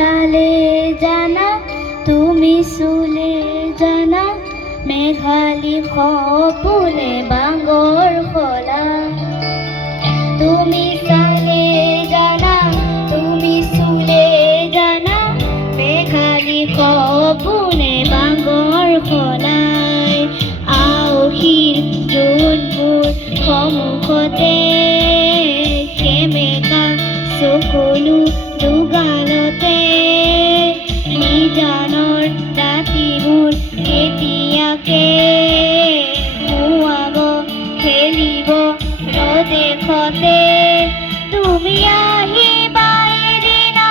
চালে জানা তুমি চুলে জানা মেঘালী সপোনে বাংগৰ খোলা তুমি চালে জানা তুমি চুলে জানা মেঘালী সপোনে বাংগৰ খোলাই আউসীৰ জোনবোৰ সন্মুখতে সেমেকা চকুলো দুগালতে নিজানৰ ৰাতিবোৰ কেতিয়াকে মুৱাব খেলিব ৰদেশতে তুমি আহিবা এদিনা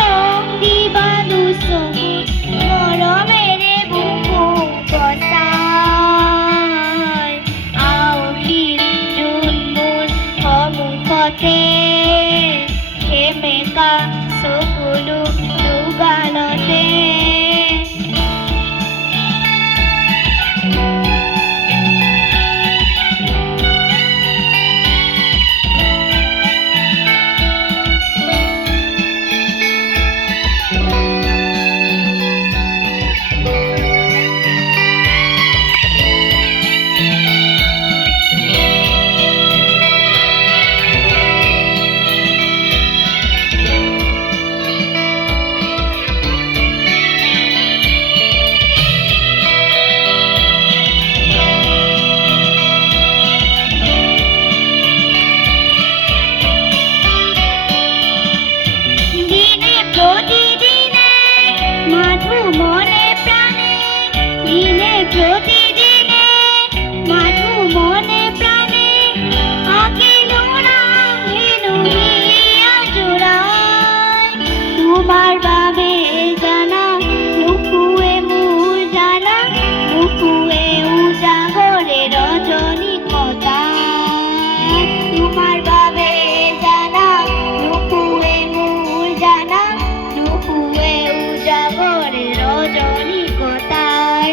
ৰং দিবা দুচকুত মৰমেৰে বুকু বচাই আউসীৰ জোনবোৰ সন্মুখতে সেমেকা চকুলো দুগালতে প্রতিদিনে মাথু মনে প্রাণে আঁকিল নাম হেনু হিয়া জোড়ায় তোমার বাবে জানা নুকুয়ে মোৰ জানা নুকুয়ে উজাগরে রজনী কটা তোমার বাবে জানা নুকুয়ে মোৰ জানা নুকুয়ে উজাগরে রজনী কটায়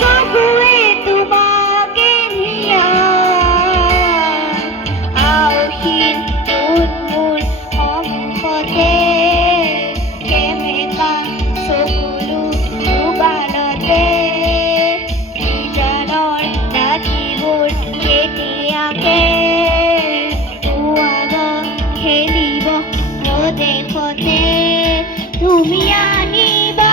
চকুৱে তোমাকে নিয়া আউসীৰ জোনবোৰ সন্মুখতে সেমেকা চকুলো দুগালতে নিজানৰ ৰাতিবোৰ কেতিয়াকে মুৱাব খেলিব ৰদেশতে তুমি আহিবা